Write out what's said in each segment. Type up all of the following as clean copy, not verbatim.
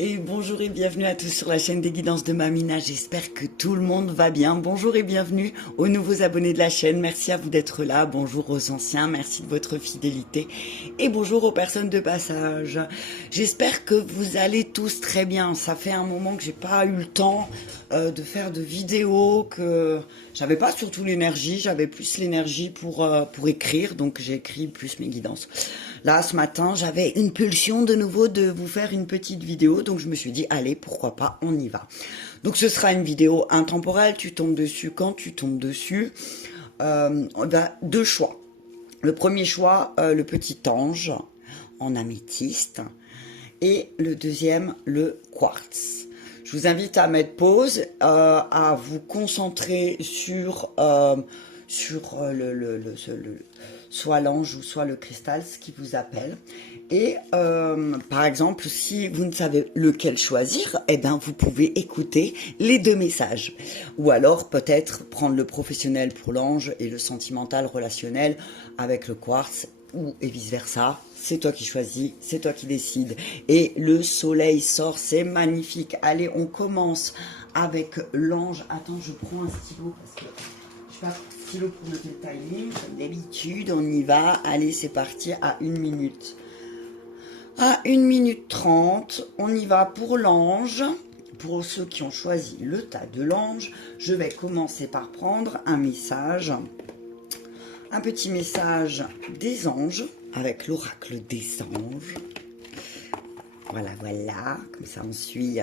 Et bonjour et bienvenue à tous sur la chaîne des guidances de Mamina. J'espère que tout le monde va bien. Bonjour et bienvenue aux nouveaux abonnés de la chaîne. Merci à vous d'être là. Bonjour aux anciens. Merci de votre fidélité. Et bonjour aux personnes de passage. J'espère que vous allez tous très bien. Ça fait un moment que j'ai pas eu le temps de faire de vidéos, que j'avais pas surtout l'énergie. J'avais plus l'énergie pour écrire. Donc j'ai écrit plus mes guidances. Là, ce matin, j'avais une pulsion de nouveau de vous faire une petite vidéo. Donc, je me suis dit, allez, pourquoi pas, on y va. Donc, ce sera une vidéo intemporelle. Tu tombes dessus quand tu tombes dessus. On a deux choix. Le premier choix, le petit ange en améthyste. Et le deuxième, le quartz. Je vous invite à mettre pause, à vous concentrer sur soit l'ange ou soit le cristal, ce qui vous appelle. Et par exemple, si vous ne savez lequel choisir, eh bien, vous pouvez écouter les deux messages. Ou alors peut-être prendre le professionnel pour l'ange et le sentimental relationnel avec le quartz, ou et vice-versa. C'est toi qui choisis, c'est toi qui décides. Et le soleil sort, c'est magnifique. Allez, on commence avec l'ange. Attends, je prends un stylo parce que je sais pas stylo pour noter le timing, comme d'habitude, on y va. Allez, c'est parti à 1 minute. À 1 minute 30, on y va pour l'ange. Pour ceux qui ont choisi le tas de l'ange, je vais commencer par prendre un message, un petit message des anges, avec l'oracle des anges. Voilà, voilà, comme ça on suit...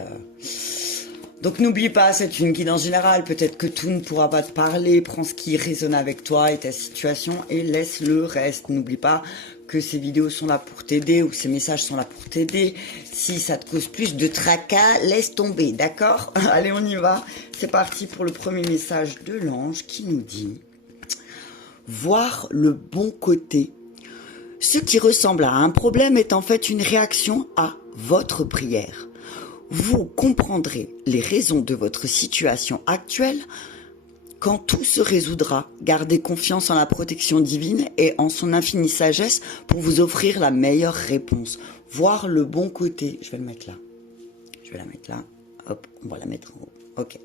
Donc n'oublie pas, c'est une guidance générale, peut-être que tout ne pourra pas te parler, prends ce qui résonne avec toi et ta situation et laisse le reste. N'oublie pas que ces vidéos sont là pour t'aider ou ces messages sont là pour t'aider. Si ça te cause plus de tracas, laisse tomber, d'accord? Allez, on y va. C'est parti pour le premier message de l'ange qui nous dit « Voir le bon côté. Ce qui ressemble à un problème est en fait une réaction à votre prière. Vous comprendrez les raisons de votre situation actuelle quand tout se résoudra. Gardez confiance en la protection divine et en son infinie sagesse pour vous offrir la meilleure réponse. Voir le bon côté. » Je vais le mettre là. Je vais la mettre là. Hop, on va la mettre en haut. Ok.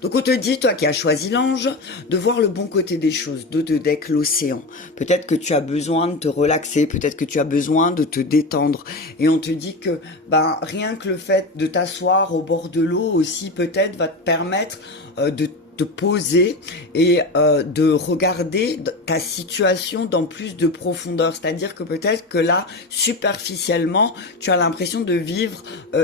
Donc on te dit, toi qui as choisi l'ange, de voir le bon côté des choses, de deck l'océan. Peut-être que tu as besoin de te relaxer, peut-être que tu as besoin de te détendre. Et on te dit que rien que le fait de t'asseoir au bord de l'eau aussi peut-être va te permettre de te poser et de regarder ta situation dans plus de profondeur. C'est-à-dire que peut-être que là, superficiellement, tu as l'impression de vivre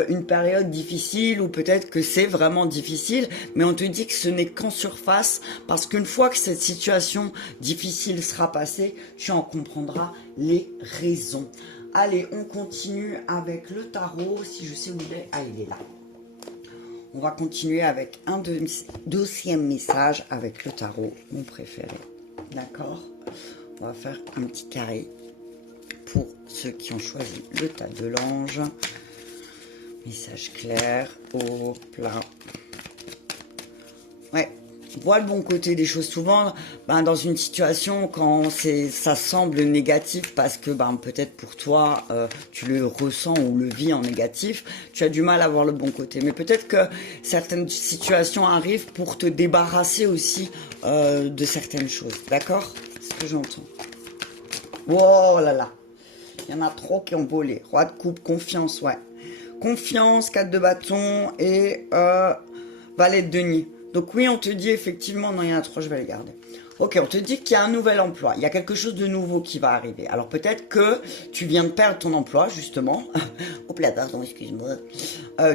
une période difficile ou peut-être que c'est vraiment difficile, mais on te dit que ce n'est qu'en surface parce qu'une fois que cette situation difficile sera passée, tu en comprendras les raisons. Allez, on continue avec le tarot. Si je sais où il est, ah, il est là. On va continuer avec un deuxième message avec le tarot, mon préféré. D'accord? On va faire un petit carré pour ceux qui ont choisi le tas de l'ange. Message clair, hop là. Ouais, vois le bon côté des choses. Souvent, dans une situation, quand ça semble négatif, parce que peut-être pour toi, tu le ressens ou le vis en négatif, tu as du mal à voir le bon côté. Mais peut-être que certaines situations arrivent pour te débarrasser aussi de certaines choses. D'accord? C'est ce que j'entends. Oh là là, il y en a trop qui ont volé. Roi de coupe, confiance, ouais. Confiance, 4 de bâton et valet de denier. Donc oui, on te dit effectivement, non, il y en a 3, je vais les garder. Ok, on te dit qu'il y a un nouvel emploi, il y a quelque chose de nouveau qui va arriver. Alors peut-être que tu viens de perdre ton emploi, justement. Hop là, pardon, excuse-moi.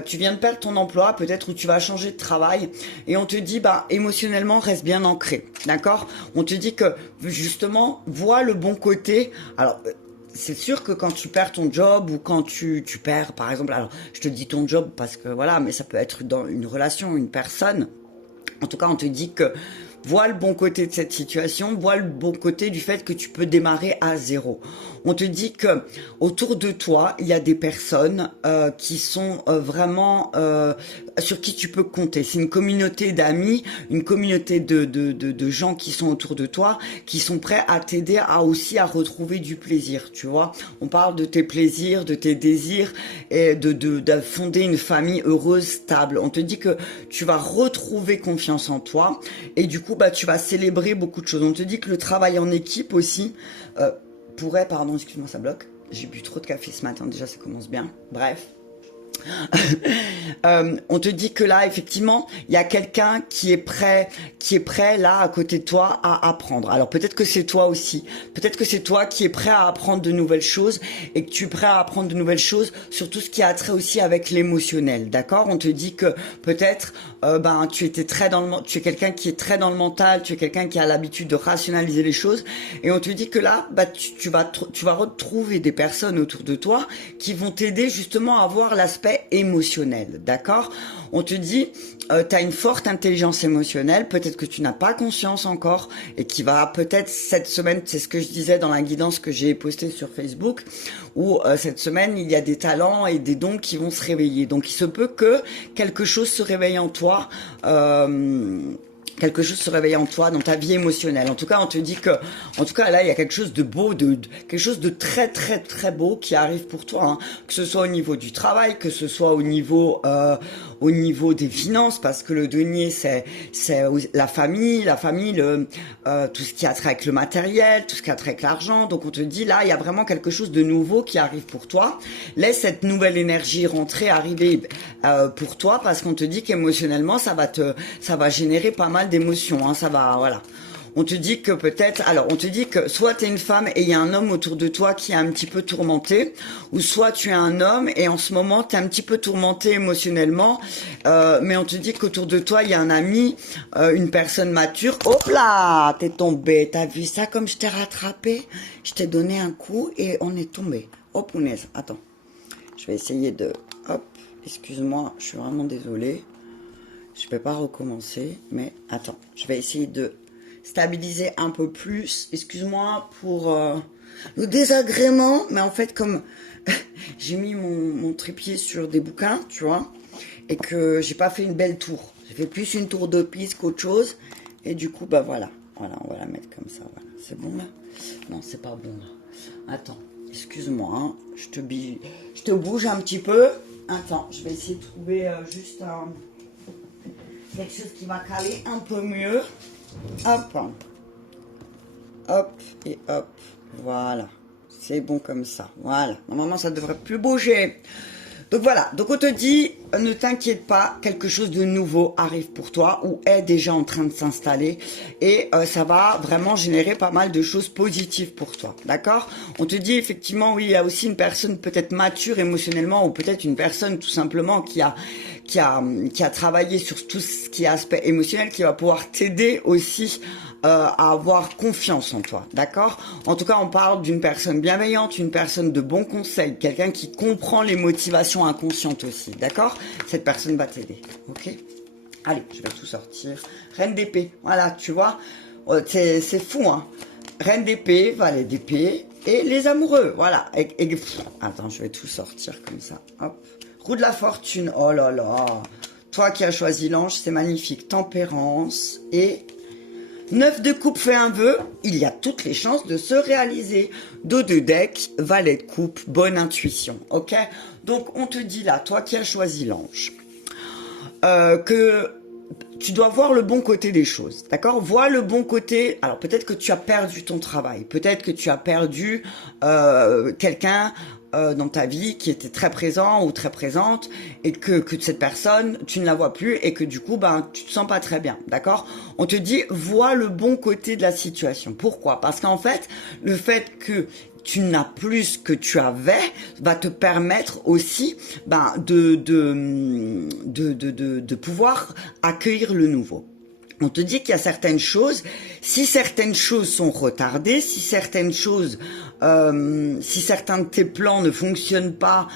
Tu viens de perdre ton emploi, peut-être où tu vas changer de travail. Et on te dit, émotionnellement, reste bien ancré, d'accord? On te dit que, justement, vois le bon côté. Alors... c'est sûr que quand tu perds ton job ou quand tu perds, par exemple, alors je te dis ton job parce que voilà, mais ça peut être dans une relation, une personne. En tout cas, on te dit que Vois le bon côté de cette situation, vois le bon côté du fait que tu peux démarrer à zéro. On te dit que autour de toi, il y a des personnes qui sont vraiment sur qui tu peux compter. C'est une communauté d'amis, une communauté de gens qui sont autour de toi, qui sont prêts à t'aider à aussi à retrouver du plaisir, tu vois. On parle de tes plaisirs, de tes désirs et de fonder une famille heureuse, stable. On te dit que tu vas retrouver confiance en toi et du coup, bah, tu vas célébrer beaucoup de choses. On te dit que le travail en équipe aussi pourrait, pardon, excuse-moi, ça bloque. J'ai bu trop de café ce matin, déjà ça commence bien. Bref. On te dit que là, effectivement, il y a quelqu'un qui est prêt là à côté de toi à apprendre. Alors peut-être que c'est toi aussi. Peut-être que c'est toi qui es prêt à apprendre de nouvelles choses et que tu es prêt à apprendre de nouvelles choses sur tout ce qui a trait aussi avec l'émotionnel. D'accord? On te dit que peut-être tu es quelqu'un qui est très dans le mental, tu es quelqu'un qui a l'habitude de rationaliser les choses et on te dit que là, tu vas retrouver des personnes autour de toi qui vont t'aider justement à voir l'aspect émotionnel, d'accord? On te dit, tu as une forte intelligence émotionnelle, peut-être que tu n'as pas conscience encore, et qui va peut-être cette semaine, c'est ce que je disais dans la guidance que j'ai postée sur Facebook, où cette semaine, il y a des talents et des dons qui vont se réveiller. Donc il se peut que quelque chose se réveille en toi, quelque chose se réveille en toi, dans ta vie émotionnelle. En tout cas, on te dit que, en tout cas, là, il y a quelque chose de beau, quelque chose de très, très, très beau qui arrive pour toi, hein. Que ce soit au niveau du travail, que ce soit au niveau des finances, parce que le denier, c'est la famille, tout ce qui a trait avec le matériel, tout ce qui a trait avec l'argent. Donc, on te dit, là, il y a vraiment quelque chose de nouveau qui arrive pour toi. Laisse cette nouvelle énergie arriver pour toi, parce qu'on te dit qu'émotionnellement, ça va générer pas mal d'émotions, hein, ça va, voilà. On te dit que on te dit que soit tu es une femme et il y a un homme autour de toi qui est un petit peu tourmenté, ou soit tu es un homme et en ce moment tu es un petit peu tourmenté émotionnellement, mais on te dit qu'autour de toi il y a un ami, une personne mature. Hop là, t'es tombé, t'as vu ça comme je t'ai rattrapé, je t'ai donné un coup et on est tombé. Oh punaise, attends, je vais essayer de, hop, excuse-moi, je suis vraiment désolée. Je ne peux pas recommencer, mais attends, je vais essayer de stabiliser un peu plus. Excuse-moi pour le désagrément, mais en fait, comme j'ai mis mon trépied sur des bouquins, tu vois, et que j'ai pas fait une belle tour. J'ai fait plus une tour de piste qu'autre chose, et du coup, bah voilà, on va la mettre comme ça, voilà. C'est bon là? Non, c'est pas bon là. Attends, excuse-moi, hein, je te bouge un petit peu. Attends, je vais essayer de trouver juste quelque chose qui va caler un peu mieux. Hop. Hop et hop. Voilà. C'est bon comme ça. Voilà. Normalement, ça ne devrait plus bouger. Donc voilà. Donc on te dit, ne t'inquiète pas, quelque chose de nouveau arrive pour toi ou est déjà en train de s'installer et ça va vraiment générer pas mal de choses positives pour toi. D'accord? On te dit effectivement, oui, il y a aussi une personne peut-être mature émotionnellement ou peut-être une personne tout simplement qui a travaillé sur tout ce qui est aspect émotionnel, qui va pouvoir t'aider aussi à avoir confiance en toi, d'accord? En tout cas, on parle d'une personne bienveillante, une personne de bon conseil, quelqu'un qui comprend les motivations inconscientes aussi, d'accord? Cette personne va t'aider, ok? Allez, je vais tout sortir. Reine d'épée, voilà, tu vois, c'est fou, hein? Reine d'épée, valet d'épée et les amoureux, voilà. Attends, je vais tout sortir comme ça, hop. Roue de la fortune, oh là là. Toi qui as choisi l'ange, c'est magnifique. Tempérance et 9 de coupe fait un vœu, il y a toutes les chances de se réaliser. Dos de deck, valet de coupe, bonne intuition, ok? Donc on te dit là, toi qui as choisi l'ange, que tu dois voir le bon côté des choses, d'accord? Vois le bon côté. Alors peut-être que tu as perdu ton travail, peut-être que tu as perdu quelqu'un dans ta vie qui était très présent ou très présente et que cette personne, tu ne la vois plus et que du coup, tu te sens pas très bien, d'accord? On te dit, vois le bon côté de la situation. Pourquoi? Parce qu'en fait, le fait que tu n'as plus ce que tu avais va te permettre aussi de pouvoir accueillir le nouveau. On te dit qu'il y a certaines choses, si certaines choses sont retardées, si certaines choses si certains de tes plans ne fonctionnent pas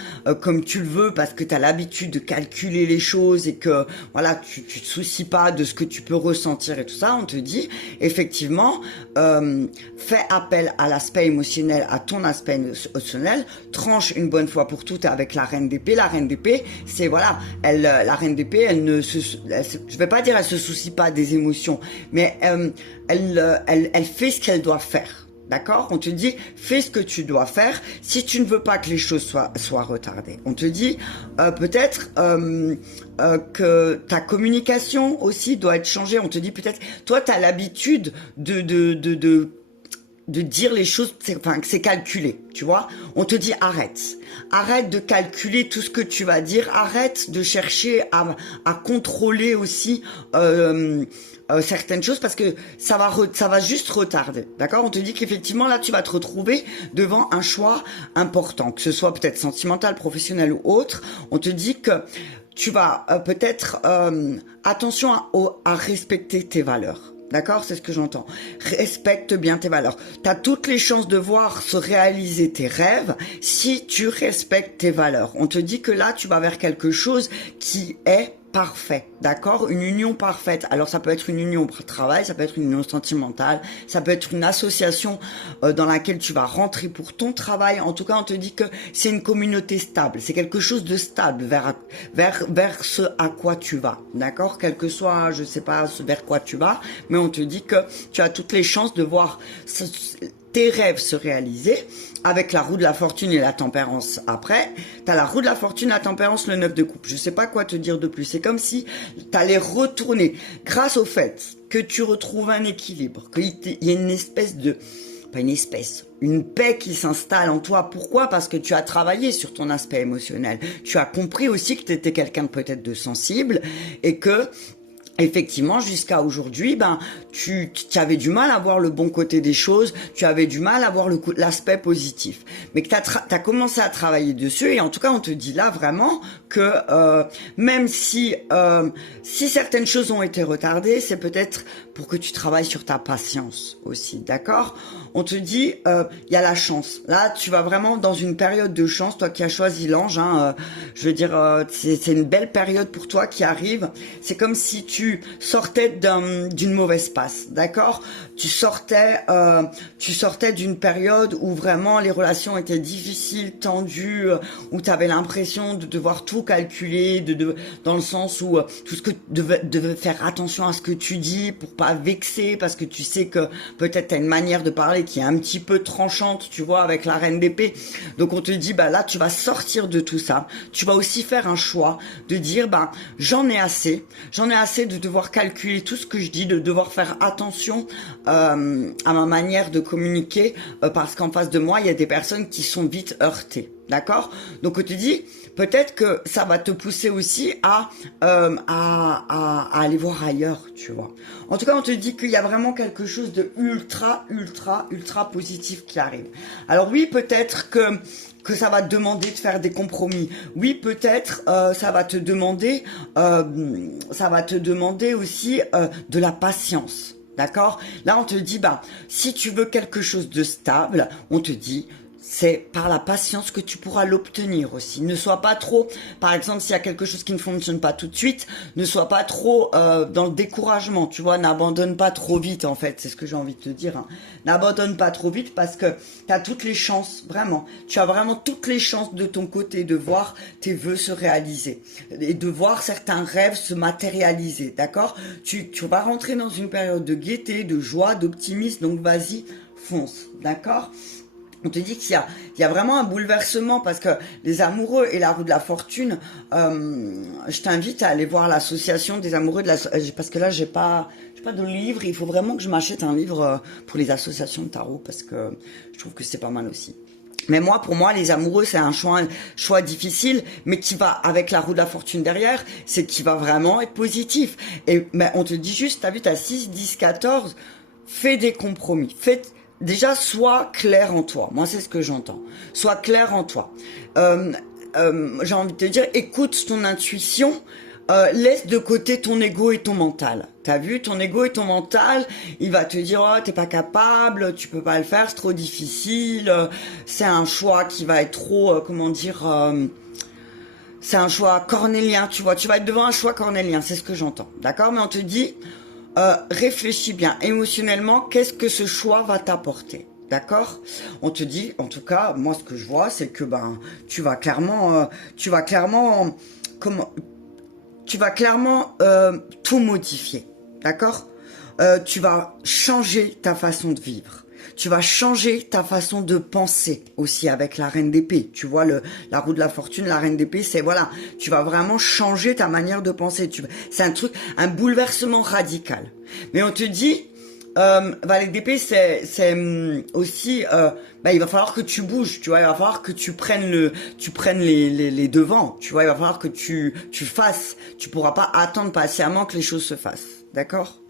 comme tu le veux, parce que tu as l'habitude de calculer les choses et que voilà, tu te soucies pas de ce que tu peux ressentir et tout ça, on te dit effectivement, fais appel à l'aspect émotionnel, à ton aspect émotionnel, tranche une bonne fois pour toutes avec la reine d'épée. La reine d'épée, c'est voilà, la reine d'épée, je vais pas dire elle se soucie pas des émotions, mais elle fait ce qu'elle doit faire. D'accord? On te dit, fais ce que tu dois faire si tu ne veux pas que les choses soient retardées. On te dit, peut-être que ta communication aussi doit être changée. On te dit peut-être, toi, tu as l'habitude de dire les choses, enfin, que c'est calculé, tu vois. On te dit arrête de calculer tout ce que tu vas dire, arrête de chercher à contrôler aussi certaines choses parce que ça va juste retarder, d'accord. On te dit qu'effectivement là tu vas te retrouver devant un choix important, que ce soit peut-être sentimental, professionnel ou autre. On te dit que tu vas peut-être attention à respecter tes valeurs. D'accord, c'est ce que j'entends. Respecte bien tes valeurs. Tu as toutes les chances de voir se réaliser tes rêves si tu respectes tes valeurs. On te dit que là, tu vas vers quelque chose qui est parfait, d'accord? Une union parfaite. Alors ça peut être une union pour le travail, ça peut être une union sentimentale, ça peut être une association dans laquelle tu vas rentrer pour ton travail. En tout cas, on te dit que c'est une communauté stable, c'est quelque chose de stable vers ce à quoi tu vas, d'accord? Quel que soit, je sais pas vers quoi tu vas, mais on te dit que tu as toutes les chances de voir tes rêves se réaliser avec la roue de la fortune et la tempérance. Après, tu as la roue de la fortune, la tempérance, le 9 de coupe. Je sais pas quoi te dire de plus. C'est comme si tu allais retourner grâce au fait que tu retrouves un équilibre, qu'il y a une espèce de... pas une espèce, une paix qui s'installe en toi. Pourquoi? Parce que tu as travaillé sur ton aspect émotionnel. Tu as compris aussi que tu étais quelqu'un de peut-être de sensible et que effectivement, jusqu'à aujourd'hui, tu avais du mal à voir le bon côté des choses, tu avais du mal à voir l'aspect positif. Mais que t'as commencé à travailler dessus et en tout cas, on te dit là vraiment que même si certaines choses ont été retardées, c'est peut-être pour que tu travailles sur ta patience aussi, d'accord? On te dit, il y a la chance. Là, tu vas vraiment dans une période de chance, toi qui as choisi l'ange, je veux dire, c'est une belle période pour toi qui arrive. C'est comme si tu sortais d'une mauvaise passe, d'accord? Tu sortais d'une période où vraiment les relations étaient difficiles, tendues, où tu avais l'impression de devoir tout calculer, dans le sens où tout ce que devais faire attention à ce que tu dis pour pas vexer, parce que tu sais que peut-être tu as une manière de parler qui est un petit peu tranchante, tu vois, avec la reine d'épée. Donc on te dit, là, tu vas sortir de tout ça. Tu vas aussi faire un choix de dire, j'en ai assez de devoir calculer tout ce que je dis, de devoir faire attention à ma manière de communiquer, parce qu'en face de moi, il y a des personnes qui sont vite heurtées. D'accord? Donc on te dit, peut-être que ça va te pousser aussi à aller voir ailleurs, tu vois. En tout cas, on te dit qu'il y a vraiment quelque chose de ultra positif qui arrive. Alors oui, peut-être que ça va te demander de faire des compromis. Oui, peut-être ça va te demander aussi de la patience. D'accord? Là, on te dit, si tu veux quelque chose de stable, on te dit, c'est par la patience que tu pourras l'obtenir aussi. Ne sois pas trop, par exemple, s'il y a quelque chose qui ne fonctionne pas tout de suite, ne sois pas trop dans le découragement, tu vois, n'abandonne pas trop vite en fait, c'est ce que j'ai envie de te dire. N'abandonne pas trop vite parce que tu as toutes les chances, vraiment, tu as vraiment toutes les chances de ton côté de voir tes vœux se réaliser et de voir certains rêves se matérialiser, d'accord? Tu vas rentrer dans une période de gaieté, de joie, d'optimisme, donc vas-y, fonce, d'accord? On te dit qu'il y a vraiment un bouleversement parce que les amoureux et la roue de la fortune, je t'invite à aller voir l'association des amoureux parce que là j'ai pas de livre, il faut vraiment que je m'achète un livre pour les associations de tarot parce que je trouve que c'est pas mal aussi. Mais pour moi, les amoureux, c'est un choix difficile, mais qui va, avec la roue de la fortune derrière, c'est qui va vraiment être positif. Mais on te dit juste, t'as vu, t'as 6, 10, 14, fais des compromis, déjà, sois clair en toi. Moi, c'est ce que j'entends. Sois clair en toi. J'ai envie de te dire, écoute ton intuition. laisse de côté ton ego et ton mental. T'as vu, ton ego et ton mental, il va te dire, oh, t'es pas capable, tu peux pas le faire, c'est trop difficile, c'est un choix qui va être trop, comment dire, c'est un choix cornélien, tu vois, tu vas être devant un choix cornélien, c'est ce que j'entends, d'accord? Mais on te dit, réfléchis bien, émotionnellement, qu'est-ce que ce choix va t'apporter? D'accord? On te dit, en tout cas, moi ce que je vois, c'est que tu vas clairement, comment, tu vas clairement tout modifier, d'accord? Tu vas changer ta façon de vivre. Tu vas changer ta façon de penser aussi avec la reine d'épée. Tu vois, la roue de la fortune, la reine d'épée, c'est voilà, tu vas vraiment changer ta manière de penser. C'est un truc, un bouleversement radical. Mais on te dit, valet d'épée, c'est aussi, il va falloir que tu bouges, tu vois, il va falloir que tu prennes les devants, tu vois, il va falloir que tu fasses. Tu pourras pas attendre patiemment que les choses se fassent, d'accord?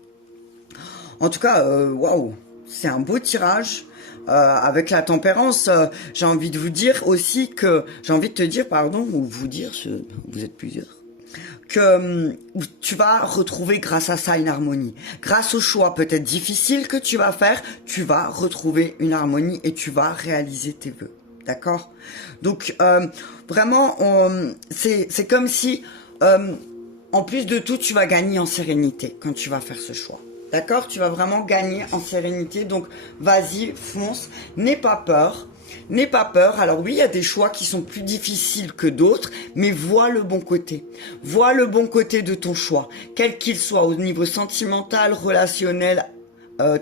En tout cas, waouh, c'est un beau tirage. Avec la tempérance, j'ai envie de vous dire aussi que, j'ai envie de te dire, pardon, ou vous dire, vous êtes plusieurs, que tu vas retrouver grâce à ça une harmonie. Grâce au choix peut-être difficile que tu vas faire, tu vas retrouver une harmonie et tu vas réaliser tes vœux. D'accord? Donc, vraiment, c'est comme si, en plus de tout, tu vas gagner en sérénité quand tu vas faire ce choix. D'accord? Tu vas vraiment gagner en sérénité. Donc, vas-y, fonce. N'aie pas peur. N'aie pas peur. Alors oui, il y a des choix qui sont plus difficiles que d'autres, mais vois le bon côté. Vois le bon côté de ton choix, quel qu'il soit, au niveau sentimental, relationnel,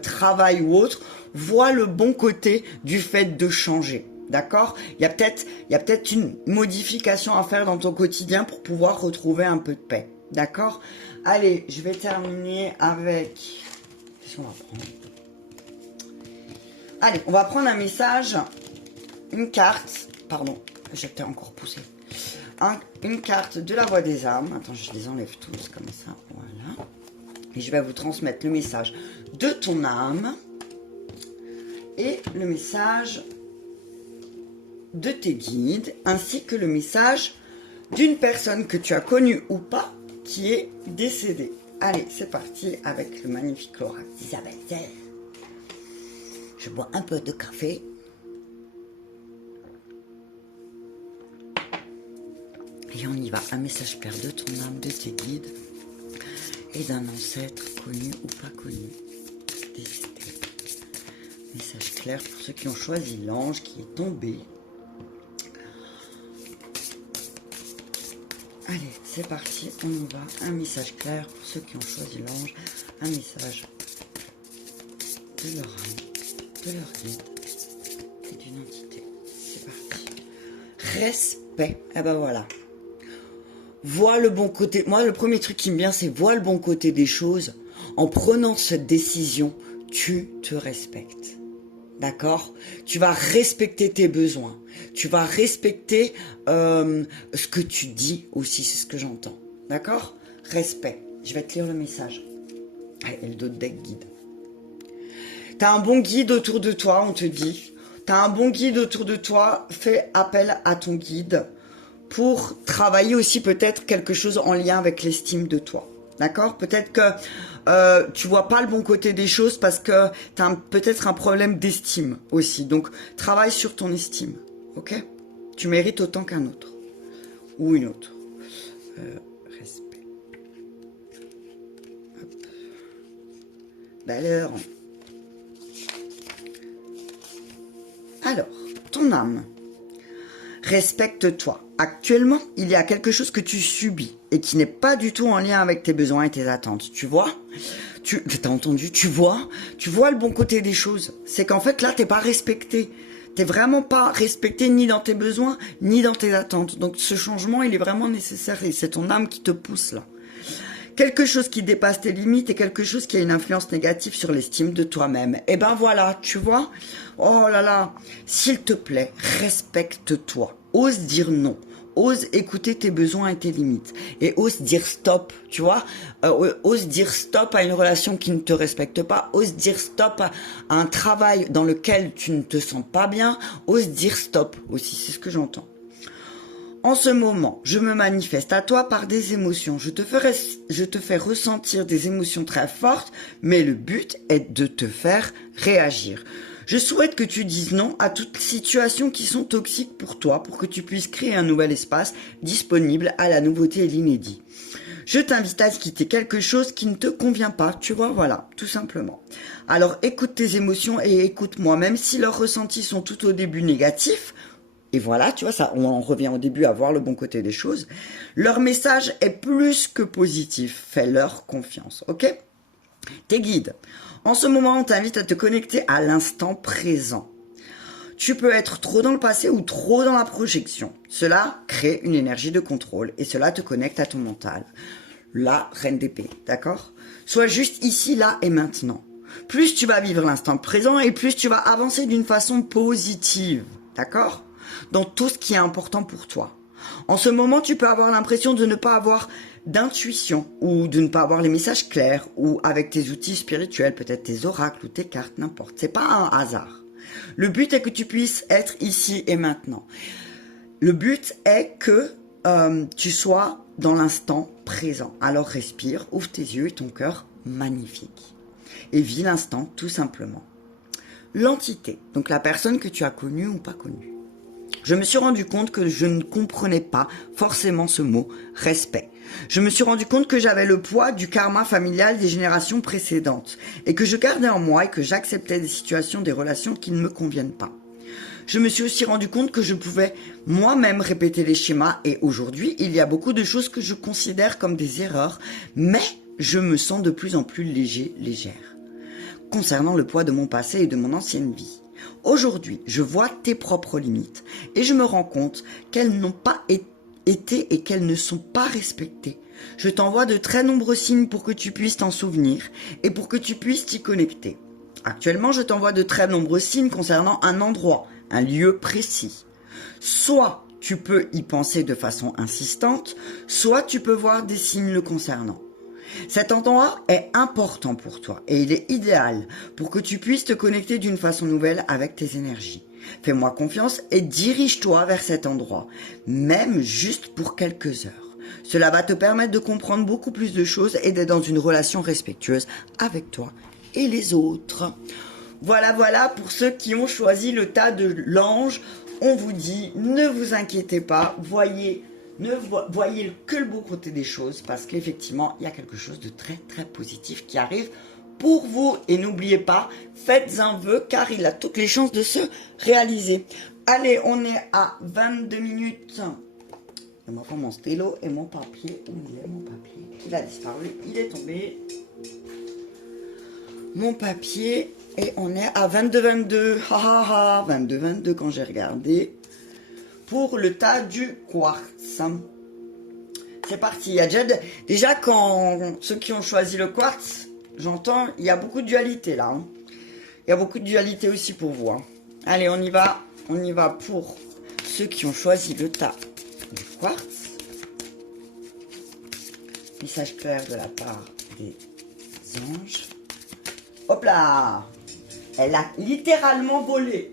travail ou autre. Vois le bon côté du fait de changer. D'accord? Il y a peut-être une modification à faire dans ton quotidien pour pouvoir retrouver un peu de paix. D'accord? Allez, je vais terminer avec... Qu'est-ce qu'on va prendre? Allez, on va prendre un message, une carte, pardon, j'étais encore poussé. Une carte de la voix des âmes. Attends, je les enlève tous comme ça, voilà. Et je vais vous transmettre le message de ton âme et le message de tes guides, ainsi que le message d'une personne que tu as connue ou pas, qui est décédée. Allez, c'est parti avec le magnifique oracle d'Isabelle. Je bois un peu de café. Et on y va. Un message clair de ton âme, de tes guides et d'un ancêtre connu ou pas connu, décédé. Message clair pour ceux qui ont choisi l'ange qui est tombé. Allez, c'est parti, on y va. Un message clair pour ceux qui ont choisi l'ange. Un message de leur âme, de leur guide et d'une entité. C'est parti. Respect. Eh ben voilà. Vois le bon côté. Moi, le premier truc qui me vient, c'est vois le bon côté des choses. En prenant cette décision, tu te respectes. D'accord? Tu vas respecter tes besoins. Tu vas respecter ce que tu dis aussi, c'est ce que j'entends. D'accord? Respect. Je vais te lire le message. Et le dos de deck guide. T'as un bon guide autour de toi, on te dit. T'as un bon guide autour de toi. Fais appel à ton guide pour travailler aussi peut-être quelque chose en lien avec l'estime de toi. D'accord? Peut-être que tu vois pas le bon côté des choses parce que tu as peut-être un problème d'estime aussi. Donc, travaille sur ton estime. Ok? Tu mérites autant qu'un autre. Ou une autre. Respect. Hop. Valeur. Alors, ton âme. Respecte-toi. Actuellement, il y a quelque chose que tu subis et qui n'est pas du tout en lien avec tes besoins et tes attentes. Tu vois? T'as entendu? Tu vois le bon côté des choses. C'est qu'en fait, là, t'es pas respecté. T'es vraiment pas respecté ni dans tes besoins, ni dans tes attentes. Donc, ce changement, il est vraiment nécessaire et c'est ton âme qui te pousse là. Quelque chose qui dépasse tes limites et quelque chose qui a une influence négative sur l'estime de toi-même. Et ben voilà, tu vois? Oh là là, s'il te plaît, respecte-toi. Ose dire non. Ose écouter tes besoins et tes limites. Et ose dire stop, tu vois? Ose dire stop à une relation qui ne te respecte pas. Ose dire stop à un travail dans lequel tu ne te sens pas bien. Ose dire stop aussi, c'est ce que j'entends. En ce moment, je me manifeste à toi par des émotions. Je te fais ressentir des émotions très fortes, mais le but est de te faire réagir. Je souhaite que tu dises non à toutes les situations qui sont toxiques pour toi, pour que tu puisses créer un nouvel espace disponible à la nouveauté et l'inédit. Je t'invite à quitter quelque chose qui ne te convient pas, tu vois, voilà, tout simplement. Alors écoute tes émotions et écoute-moi, même si leurs ressentis sont tout au début négatifs. Et voilà, tu vois, ça, on en revient au début à voir le bon côté des choses. Leur message est plus que positif. Fais-leur confiance, ok? Tes guides. En ce moment, on t'invite à te connecter à l'instant présent. Tu peux être trop dans le passé ou trop dans la projection. Cela crée une énergie de contrôle et cela te connecte à ton mental. La reine d'épée, d'accord? Sois juste ici, là et maintenant. Plus tu vas vivre l'instant présent et plus tu vas avancer d'une façon positive, d'accord? Dans tout ce qui est important pour toi. En ce moment, tu peux avoir l'impression de ne pas avoir d'intuition ou de ne pas avoir les messages clairs ou avec tes outils spirituels, peut-être tes oracles ou tes cartes, n'importe. C'est pas un hasard. Le but est que tu puisses être ici et maintenant. Le but est que tu sois dans l'instant présent. Alors respire, ouvre tes yeux et ton cœur magnifique. Et vis l'instant tout simplement. L'entité, donc la personne que tu as connue ou pas connue. Je me suis rendu compte que je ne comprenais pas forcément ce mot « respect ». Je me suis rendu compte que j'avais le poids du karma familial des générations précédentes et que je gardais en moi et que j'acceptais des situations, des relations qui ne me conviennent pas. Je me suis aussi rendu compte que je pouvais moi-même répéter les schémas et aujourd'hui, il y a beaucoup de choses que je considère comme des erreurs, mais je me sens de plus en plus légère, concernant le poids de mon passé et de mon ancienne vie. Aujourd'hui, je vois tes propres limites et je me rends compte qu'elles n'ont pas été et qu'elles ne sont pas respectées. Je t'envoie de très nombreux signes pour que tu puisses t'en souvenir et pour que tu puisses t'y connecter. Actuellement, je t'envoie de très nombreux signes concernant un endroit, un lieu précis. Soit tu peux y penser de façon insistante, soit tu peux voir des signes le concernant. Cet endroit est important pour toi et il est idéal pour que tu puisses te connecter d'une façon nouvelle avec tes énergies. Fais-moi confiance et dirige-toi vers cet endroit, même juste pour quelques heures. Cela va te permettre de comprendre beaucoup plus de choses et d'être dans une relation respectueuse avec toi et les autres. Voilà pour ceux qui ont choisi le tas de l'ange. On vous dit, ne vous inquiétez pas, voyez que le beau côté des choses parce qu'effectivement, il y a quelque chose de très très positif qui arrive pour vous. Et n'oubliez pas, faites un vœu car il a toutes les chances de se réaliser. Allez, on est à 22 minutes. Je vais prendre mon stylo et mon papier. Où il est mon papier? Il a disparu, il est tombé. Mon papier, et on est à 22-22. 22-22 quand j'ai regardé. Pour le tas du quartz. C'est parti. Il y a déjà quand ceux qui ont choisi le quartz, j'entends, il y a beaucoup de dualité là. Hein. Il y a beaucoup de dualité aussi pour vous. Hein. Allez, on y va. On y va pour ceux qui ont choisi le tas du quartz. Message clair de la part des anges. Hop là! Elle a littéralement volé.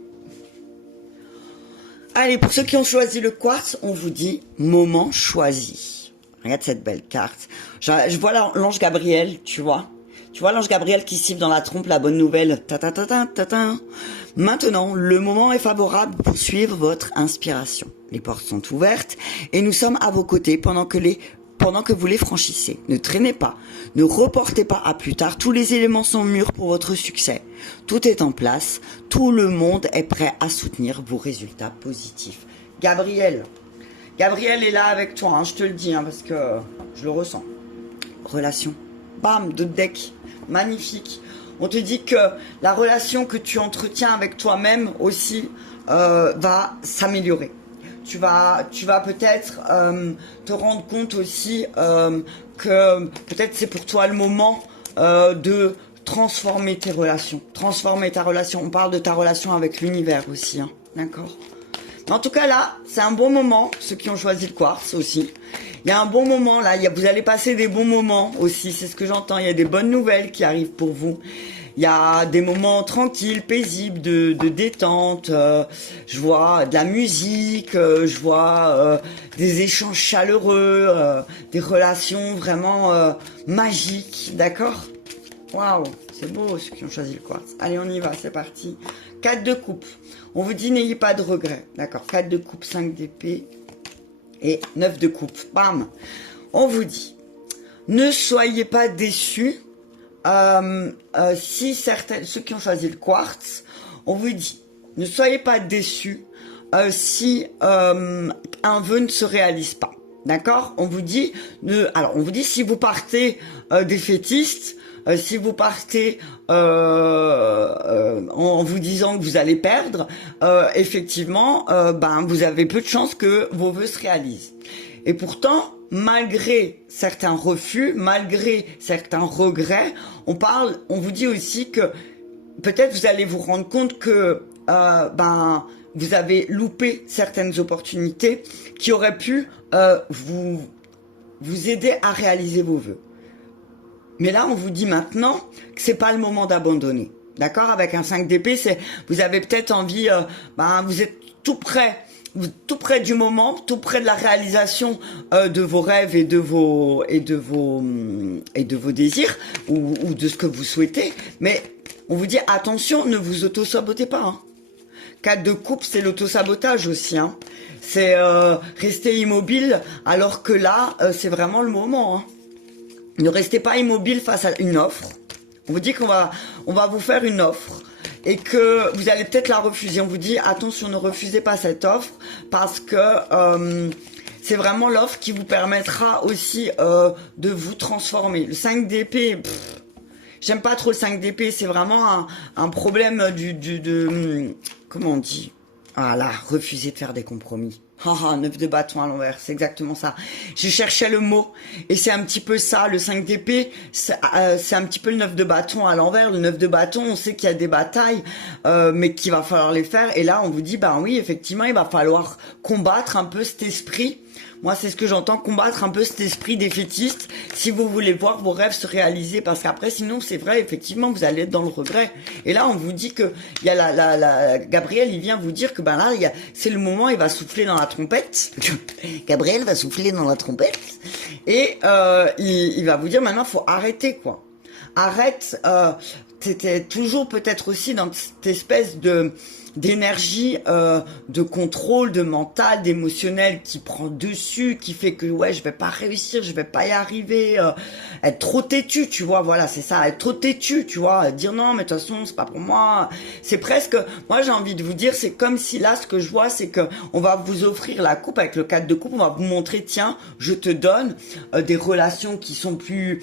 Allez, pour ceux qui ont choisi le quartz, on vous dit moment choisi. Regarde cette belle carte. Je vois l'ange Gabriel, tu vois. Tu vois l'ange Gabriel qui siffle dans la trompe la bonne nouvelle. Ta ta ta ta ta ta. Maintenant, le moment est favorable pour suivre votre inspiration. Les portes sont ouvertes et nous sommes à vos côtés pendant que vous les franchissez. Ne traînez pas, ne reportez pas à plus tard. Tous les éléments sont mûrs pour votre succès. Tout est en place. Tout le monde est prêt à soutenir vos résultats positifs. Gabriel est là avec toi, hein, je te le dis, hein, parce que je le ressens. Relation. Bam, de deck. Magnifique. On te dit que la relation que tu entretiens avec toi-même aussi va s'améliorer. Tu vas peut-être te rendre compte aussi que peut-être c'est pour toi le moment de transformer tes relations. Transformer ta relation. On parle de ta relation avec l'univers aussi. Hein, d'accord ? En tout cas là, c'est un bon moment, ceux qui ont choisi le quartz aussi. Il y a un bon moment là, vous allez passer des bons moments aussi, c'est ce que j'entends. Il y a des bonnes nouvelles qui arrivent pour vous. il y a des moments tranquilles, paisibles, de détente. Je vois de la musique, je vois des échanges chaleureux, des relations vraiment magiques, d'accord? Waouh, c'est beau ceux qui ont choisi le quartz. Allez, on y va, c'est parti. 4 de coupe. On vous dit n'ayez pas de regrets, d'accord? 4 de coupe, 5 d'épée et 9 de coupe. Bam. On vous dit, ne soyez pas déçus. Si ceux qui ont choisi le quartz, on vous dit, ne soyez pas déçus si un vœu ne se réalise pas. D'accord? On vous dit, on vous dit si vous partez défaitiste, si vous partez en vous disant que vous allez perdre, effectivement, vous avez peu de chances que vos vœux se réalisent. Et pourtant, malgré certains refus, malgré certains regrets, on vous dit aussi que peut-être vous allez vous rendre compte que vous avez loupé certaines opportunités qui auraient pu vous aider à réaliser vos vœux. Mais là, on vous dit maintenant que c'est pas le moment d'abandonner. D'accord? Avec un 5 d'épée, vous avez peut-être envie, vous êtes tout près du moment, tout près de la réalisation de vos rêves et de vos désirs ou de ce que vous souhaitez. Mais on vous dit attention, ne vous auto-sabotez pas. Hein. 4 de coupe, c'est l'auto-sabotage aussi. Hein. C'est rester immobile alors que là, c'est vraiment le moment. Hein. Ne restez pas immobile face à une offre. On vous dit qu'on va vous faire une offre et que vous allez peut-être la refuser. On vous dit attention, ne refusez pas cette offre parce que c'est vraiment l'offre qui vous permettra aussi de vous transformer. Le 5 d'épée, j'aime pas trop le 5 d'épée. C'est vraiment un problème comment on dit? Ah là, refuser de faire des compromis. 9 de bâton à l'envers, c'est exactement ça. J'ai cherché le mot et c'est un petit peu ça, le 5 d'épée, c'est un petit peu le 9 de bâton à l'envers. Le 9 de bâton, on sait qu'il y a des batailles, mais qu'il va falloir les faire. Et là, on vous dit, oui, effectivement, il va falloir combattre un peu cet esprit. Moi, c'est ce que j'entends, combattre un peu cet esprit défaitiste si vous voulez voir vos rêves se réaliser. Parce qu'après, sinon, c'est vrai, effectivement, vous allez être dans le regret. Et là, on vous dit que il y a Gabriel, il vient vous dire que là, c'est le moment, il va souffler dans la trompette. Gabriel va souffler dans la trompette. Et il va vous dire, maintenant, faut arrêter, quoi. Arrête, t'étais toujours peut-être aussi dans cette espèce d'énergie, de contrôle, de mental, d'émotionnel qui prend dessus, qui fait que je vais pas réussir, je vais pas y arriver, être trop têtu, tu vois, voilà, c'est ça, être trop têtu, tu vois, dire non, mais de toute façon, c'est pas pour moi. C'est presque, moi j'ai envie de vous dire, c'est comme si là, ce que je vois, c'est que on va vous offrir la coupe avec le 4 de coupe, on va vous montrer, tiens, je te donne des relations qui sont plus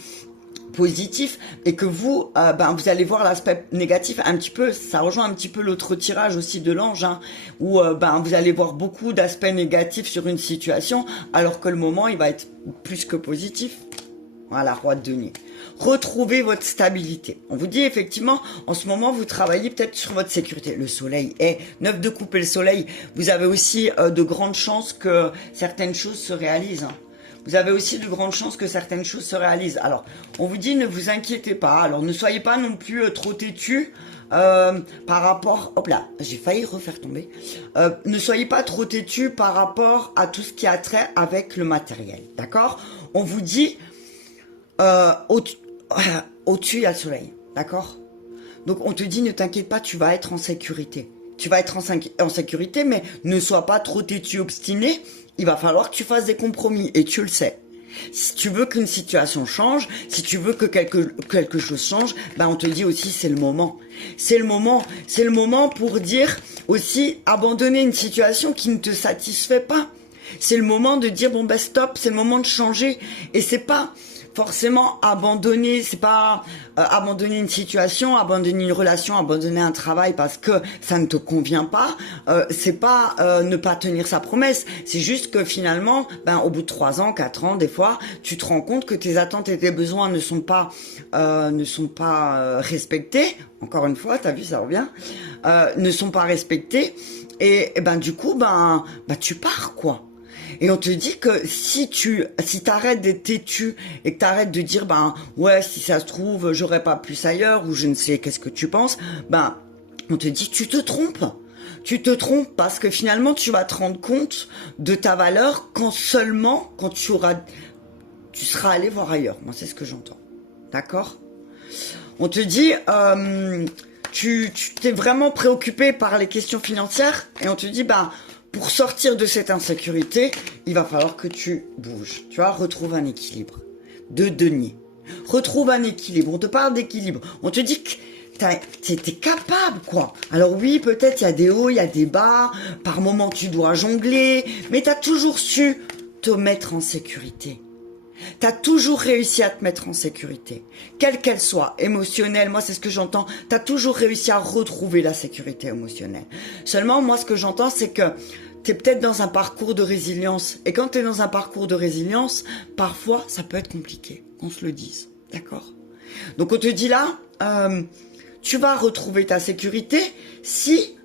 positif et que vous vous allez voir l'aspect négatif un petit peu, ça rejoint un petit peu l'autre tirage aussi de l'ange, hein, où vous allez voir beaucoup d'aspects négatifs sur une situation alors que le moment il va être plus que positif. Voilà, roi de denier. Retrouvez votre stabilité. On vous dit effectivement, en ce moment, vous travaillez peut-être sur votre sécurité. Le soleil est 9 de coupe et le soleil, vous avez aussi de grandes chances que certaines choses se réalisent. Hein. Vous avez aussi de grandes chances que certaines choses se réalisent. Alors, on vous dit, ne vous inquiétez pas. Alors, ne soyez pas non plus trop têtu par rapport... Hop là, j'ai failli refaire tomber. Ne soyez pas trop têtu par rapport à tout ce qui a trait avec le matériel. D'accord? On vous dit, au-dessus, il y a le soleil. D'accord? Donc, on te dit, ne t'inquiète pas, tu vas être en sécurité. Tu vas être en sécurité, mais ne sois pas trop têtu, obstiné. Il va falloir que tu fasses des compromis, et tu le sais. Si tu veux qu'une situation change, si tu veux que quelque chose change, on te dit aussi c'est le moment. C'est le moment pour dire aussi abandonner une situation qui ne te satisfait pas. C'est le moment de dire stop, c'est le moment de changer. Et c'est pas forcément abandonner, c'est pas abandonner une situation, abandonner une relation, abandonner un travail parce que ça ne te convient pas. C'est pas ne pas tenir sa promesse. C'est juste que finalement, au bout de 3 ans, 4 ans, des fois, tu te rends compte que tes attentes et tes besoins ne sont pas respectés. Encore une fois, t'as vu, ça revient. Ne sont pas respectés. Et du coup, tu pars, quoi. Et on te dit que si t'arrêtes d'être têtu et que t'arrêtes de dire, ben, ouais, si ça se trouve, j'aurais pas plus ailleurs, ou je ne sais qu'est-ce que tu penses, ben, on te dit, tu te trompes. Tu te trompes parce que finalement, tu vas te rendre compte de ta valeur quand tu seras allé voir ailleurs. Moi, c'est ce que j'entends. D'accord? On te dit, tu t'es vraiment préoccupé par les questions financières et on te dit, bah, pour sortir de cette insécurité, il va falloir que tu bouges. Tu vois, retrouve un équilibre. De denier. Retrouve un équilibre. On te parle d'équilibre. On te dit que t'es capable, quoi. Alors oui, peut-être il y a des hauts, il y a des bas. Par moments, tu dois jongler. Mais t'as toujours su te mettre en sécurité. T'as toujours réussi à te mettre en sécurité. Quelle qu'elle soit, émotionnelle, moi c'est ce que j'entends, t'as toujours réussi à retrouver la sécurité émotionnelle. Seulement, moi ce que j'entends, c'est que t'es peut-être dans un parcours de résilience. Et quand t'es dans un parcours de résilience, parfois ça peut être compliqué, qu'on se le dise. D'accord? Donc on te dit là, tu vas retrouver ta sécurité si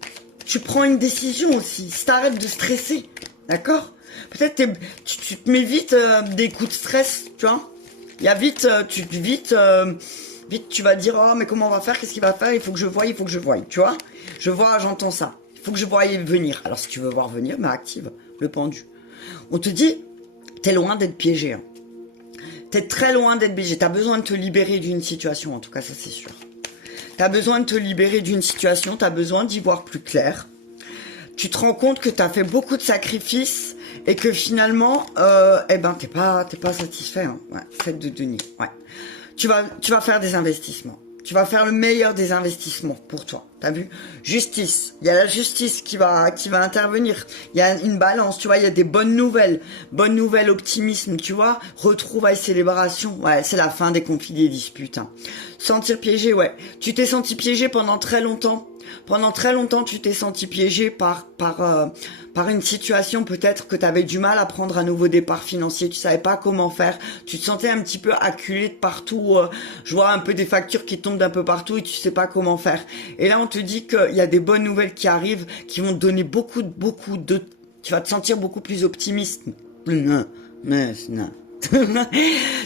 tu prends une décision aussi, si t'arrêtes de stresser. D'accord? Peut-être tu te mets vite des coups de stress, tu vois. Il y a vite, vite tu vas dire, oh mais comment on va faire, qu'est-ce qu'il va faire, il faut que je voie, tu vois. Je vois, j'entends ça. Il faut que je voie venir. Alors si tu veux voir venir, mais active le pendu. On te dit, t'es loin d'être piégé. Hein. T'es très loin d'être piégé. T'as besoin de te libérer d'une situation, en tout cas ça c'est sûr. T'as besoin de te libérer d'une situation, t'as besoin d'y voir plus clair. Tu te rends compte que t'as fait beaucoup de sacrifices et que finalement, eh ben, t'es pas satisfait, hein. Ouais, fête de denier, ouais. Tu vas faire des investissements. Tu vas faire le meilleur des investissements pour toi. T'as vu? Justice. Il y a la justice qui va intervenir. Il y a une balance, tu vois, il y a des bonnes nouvelles. Bonnes nouvelles, optimisme, tu vois. Retrouvailles, célébration. Ouais, c'est la fin des conflits, des disputes, hein. Sentir piégé, ouais. Tu t'es senti piégé pendant très longtemps. Pendant très longtemps, tu t'es senti piégé par une situation peut-être que tu avais du mal à prendre un nouveau départ financier, tu savais pas comment faire, tu te sentais un petit peu acculé de partout, je vois un peu des factures qui tombent d'un peu partout et tu sais pas comment faire. Et là, on te dit qu'il y a des bonnes nouvelles qui arrivent, qui vont te donner beaucoup de... Tu vas te sentir beaucoup plus optimiste.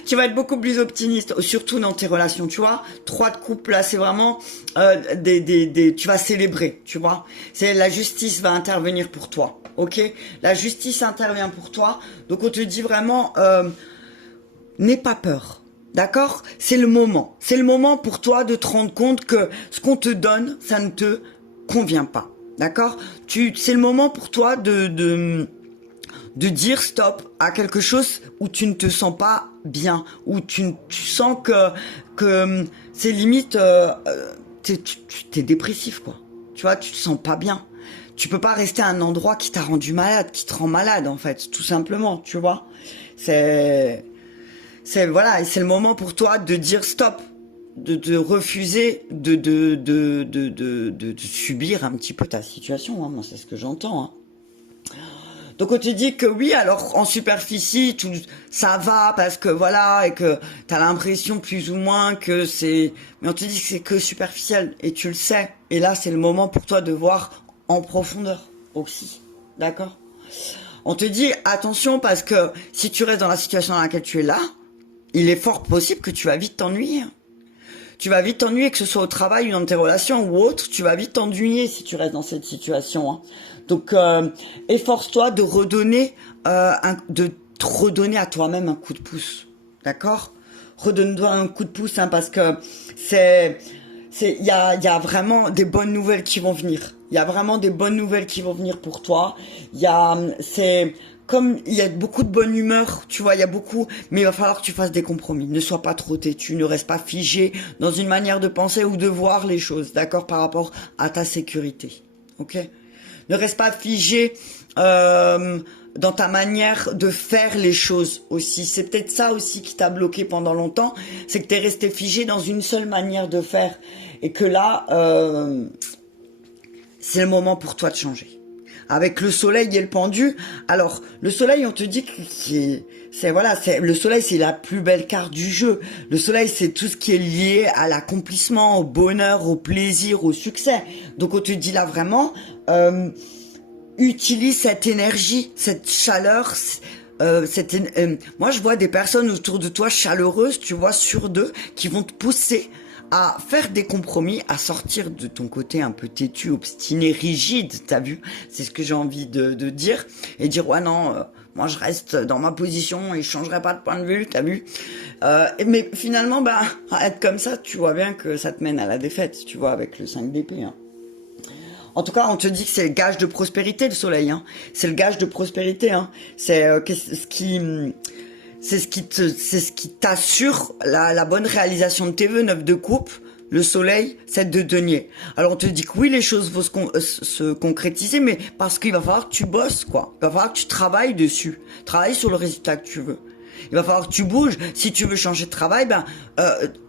Tu vas être beaucoup plus optimiste, surtout dans tes relations, tu vois. 3 de couple, là, c'est vraiment tu vas célébrer, tu vois. C'est la justice va intervenir pour toi, ok. La justice intervient pour toi, donc on te dit vraiment, n'aie pas peur, d'accord. C'est le moment pour toi de te rendre compte que ce qu'on te donne, ça ne te convient pas, d'accord. C'est le moment pour toi de dire stop à quelque chose où tu ne te sens pas bien, où tu sens que c'est limite, t'es dépressif, quoi. Tu vois, tu te sens pas bien. Tu peux pas rester à un endroit qui t'a rendu malade, qui te rend malade, en fait, tout simplement, tu vois. Voilà, et c'est le moment pour toi de dire stop, de refuser de subir un petit peu ta situation, hein. Moi, c'est ce que j'entends, hein. Donc on te dit que oui, alors en superficie, tout ça va parce que voilà, et que t'as l'impression plus ou moins que c'est... Mais on te dit que c'est que superficiel, et tu le sais. Et là, c'est le moment pour toi de voir en profondeur aussi, d'accord? On te dit attention parce que si tu restes dans la situation dans laquelle tu es là, il est fort possible que tu vas vite t'ennuyer. Tu vas vite t'ennuyer, que ce soit au travail ou dans tes relations ou autre, tu vas vite t'ennuyer si tu restes dans cette situation, hein. Donc, efforce-toi de redonner, de te redonner à toi-même un coup de pouce, d'accord? Redonne-toi un coup de pouce, hein, parce que il y a vraiment des bonnes nouvelles qui vont venir. Il y a vraiment des bonnes nouvelles qui vont venir pour toi. Comme il y a beaucoup de bonne humeur, tu vois, il y a beaucoup, mais il va falloir que tu fasses des compromis. Ne sois pas trop têtu, ne reste pas figé dans une manière de penser ou de voir les choses, d'accord, par rapport à ta sécurité, ok? Ne reste pas figé dans ta manière de faire les choses aussi. C'est peut-être ça aussi qui t'a bloqué pendant longtemps, c'est que t'es resté figé dans une seule manière de faire et que là, c'est le moment pour toi de changer. Avec le soleil et le pendu. Alors, le soleil, on te dit que le soleil, c'est la plus belle carte du jeu. Le soleil, c'est tout ce qui est lié à l'accomplissement, au bonheur, au plaisir, au succès. Donc, on te dit là vraiment, utilise cette énergie, cette chaleur. Moi, je vois des personnes autour de toi chaleureuses, tu vois, sur deux, qui vont te pousser à faire des compromis, à sortir de ton côté un peu têtu, obstiné, rigide, t'as vu? C'est ce que j'ai envie de dire. Et dire, ouais, non, moi, je reste dans ma position et je changerai pas de point de vue, t'as vu? Mais finalement, bah, à être comme ça, tu vois bien que ça te mène à la défaite, tu vois, avec le 5 d'épée, hein. En tout cas, on te dit que c'est le gage de prospérité, le soleil, hein. C'est le gage de prospérité, hein. C'est ce qui t'assure la bonne réalisation de tes vœux. 9 de coupe, le soleil, 7 de denier. Alors on te dit que oui, les choses vont se concrétiser, mais parce qu'il va falloir que tu bosses, quoi. Il va falloir que tu travailles dessus. Travaille sur le résultat que tu veux. Il va falloir que tu bouges. Si tu veux changer de travail,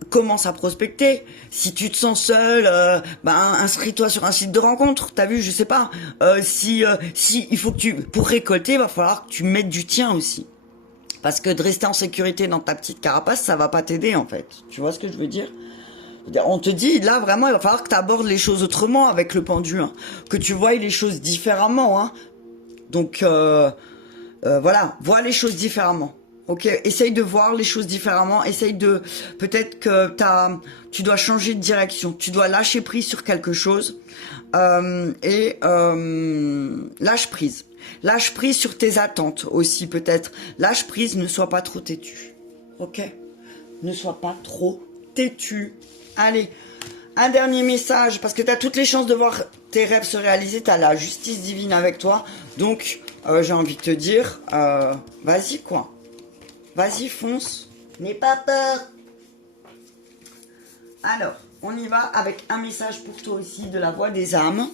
commence à prospecter. Si tu te sens seul, inscris-toi sur un site de rencontre. T'as vu, je sais pas. Si il faut que pour récolter, il va falloir que tu mettes du tien aussi. Parce que de rester en sécurité dans ta petite carapace, ça va pas t'aider en fait. Tu vois ce que je veux dire? On te dit, là vraiment, il va falloir que tu abordes les choses autrement avec le pendu, hein. Que tu voies les choses différemment, hein. Donc voilà, vois les choses différemment. Ok, essaye de voir les choses différemment. Essaye de, peut-être que tu dois changer de direction. Tu dois lâcher prise sur quelque chose lâche prise. Lâche prise sur tes attentes aussi peut-être. Lâche prise, ne sois pas trop têtu. Ok, ne sois pas trop têtu. Allez, un dernier message parce que tu as toutes les chances de voir tes rêves se réaliser. Tu as la justice divine avec toi. Donc j'ai envie de te dire, vas-y quoi. Vas-y, fonce. N'aie pas peur. Alors, on y va avec un message pour toi aussi de la voix des âmes.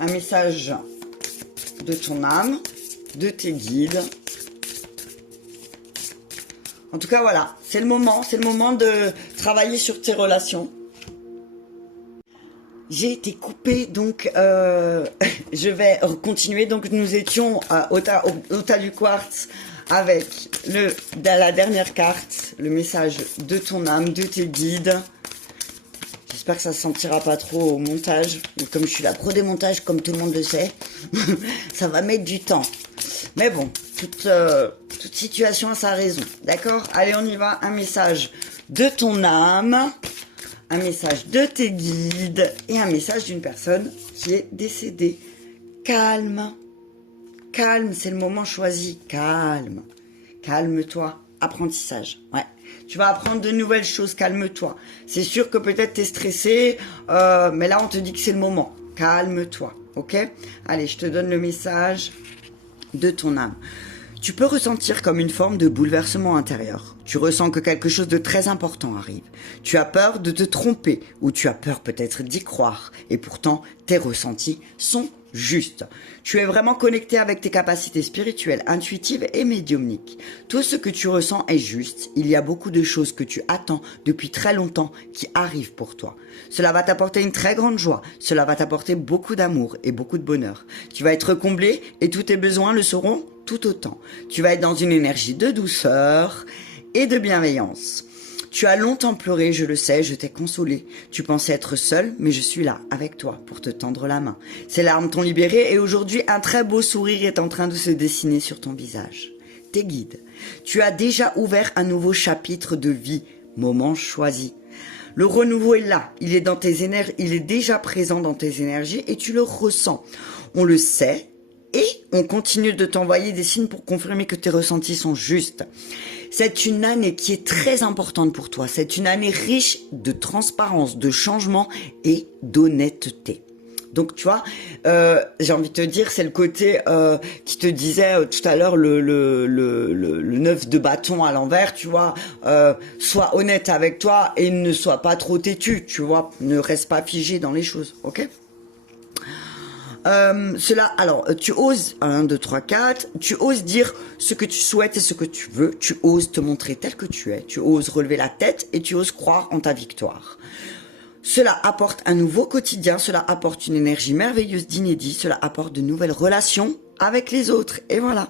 Un message de ton âme, de tes guides. En tout cas, voilà. C'est le moment de travailler sur tes relations. J'ai été coupée, donc je vais continuer. Donc, nous étions au tas du quartz avec la dernière carte, le message de ton âme, de tes guides. J'espère que ça ne se sentira pas trop au montage. Et comme je suis la pro des montages, comme tout le monde le sait, ça va mettre du temps. Mais bon, toute situation a sa raison. D'accord? Allez, on y va. Un message de ton âme, un message de tes guides et un message d'une personne qui est décédée. Calme. Calme, c'est le moment choisi. Calme. Calme-toi. Apprentissage. Ouais. Tu vas apprendre de nouvelles choses. Calme-toi. C'est sûr que peut-être t'es stressé, mais là, on te dit que c'est le moment. Calme-toi. Ok? Allez, je te donne le message de ton âme. Tu peux ressentir comme une forme de bouleversement intérieur. Tu ressens que quelque chose de très important arrive. Tu as peur de te tromper ou tu as peur peut-être d'y croire. Et pourtant, tes ressentis sont justes. Tu es vraiment connecté avec tes capacités spirituelles, intuitives et médiumniques. Tout ce que tu ressens est juste. Il y a beaucoup de choses que tu attends depuis très longtemps qui arrivent pour toi. Cela va t'apporter une très grande joie. Cela va t'apporter beaucoup d'amour et beaucoup de bonheur. Tu vas être comblé et tous tes besoins le seront tout autant. Tu vas être dans une énergie de douceur et de bienveillance. Tu as longtemps pleuré, je le sais, je t'ai consolé. Tu pensais être seul, mais je suis là, avec toi, pour te tendre la main. Ces larmes t'ont libéré et aujourd'hui, un très beau sourire est en train de se dessiner sur ton visage. Tes guides. Tu as déjà ouvert un nouveau chapitre de vie, moment choisi. Le renouveau est là, il est dans tes énergies, il est déjà présent dans tes énergies et tu le ressens. On le sait et on continue de t'envoyer des signes pour confirmer que tes ressentis sont justes. C'est une année qui est très importante pour toi. C'est une année riche de transparence, de changement et d'honnêteté. Donc, tu vois, j'ai envie de te dire, c'est le côté qui te disait tout à l'heure le 9 de bâton à l'envers, tu vois. Sois honnête avec toi et ne sois pas trop têtu, tu vois. Ne reste pas figé dans les choses, ok ? Alors, tu oses, 1, 2, 3, 4, tu oses dire ce que tu souhaites et ce que tu veux, tu oses te montrer tel que tu es, tu oses relever la tête et tu oses croire en ta victoire. Cela apporte un nouveau quotidien, cela apporte une énergie merveilleuse d'inédit, cela apporte de nouvelles relations avec les autres. Et voilà.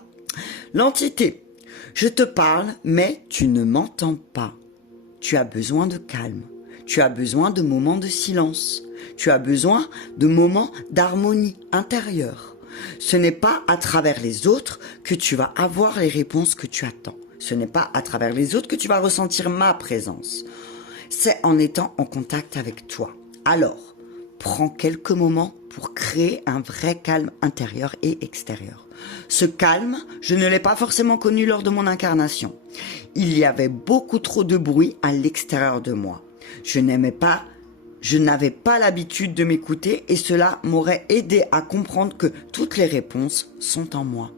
L'entité. Je te parle, mais tu ne m'entends pas. Tu as besoin de calme. Tu as besoin de moments de silence. Tu as besoin de moments d'harmonie intérieure. Ce n'est pas à travers les autres que tu vas avoir les réponses que tu attends. Ce n'est pas à travers les autres que tu vas ressentir ma présence. C'est en étant en contact avec toi. Alors, prends quelques moments pour créer un vrai calme intérieur et extérieur. Ce calme, je ne l'ai pas forcément connu lors de mon incarnation. Il y avait beaucoup trop de bruit à l'extérieur de moi. Je n'avais pas l'habitude de m'écouter et cela m'aurait aidé à comprendre que toutes les réponses sont en moi.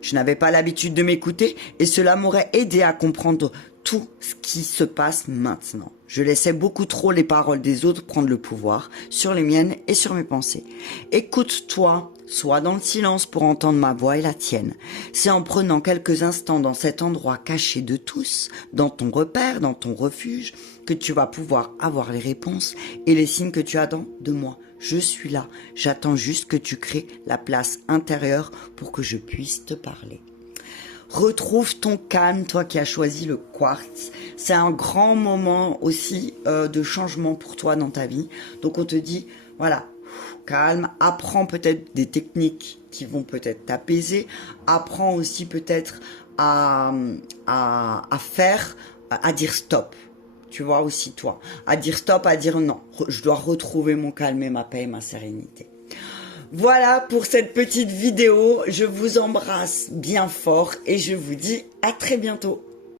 Je n'avais pas l'habitude de m'écouter et cela m'aurait aidé à comprendre tout ce qui se passe maintenant. Je laissais beaucoup trop les paroles des autres prendre le pouvoir sur les miennes et sur mes pensées. Écoute-toi, sois dans le silence pour entendre ma voix et la tienne. C'est en prenant quelques instants dans cet endroit caché de tous, dans ton repère, dans ton refuge, que tu vas pouvoir avoir les réponses et les signes que tu attends de moi. Je suis là, j'attends juste que tu crées la place intérieure pour que je puisse te parler. Retrouve ton calme, toi qui as choisi le quartz. C'est un grand moment aussi de changement pour toi dans ta vie. Donc on te dit, voilà, calme, apprends peut-être des techniques qui vont peut-être t'apaiser. Apprends aussi peut-être à dire stop. Tu vois aussi toi, à dire stop, à dire non. Je dois retrouver mon calme et ma paix et ma sérénité. Voilà pour cette petite vidéo. Je vous embrasse bien fort et je vous dis à très bientôt.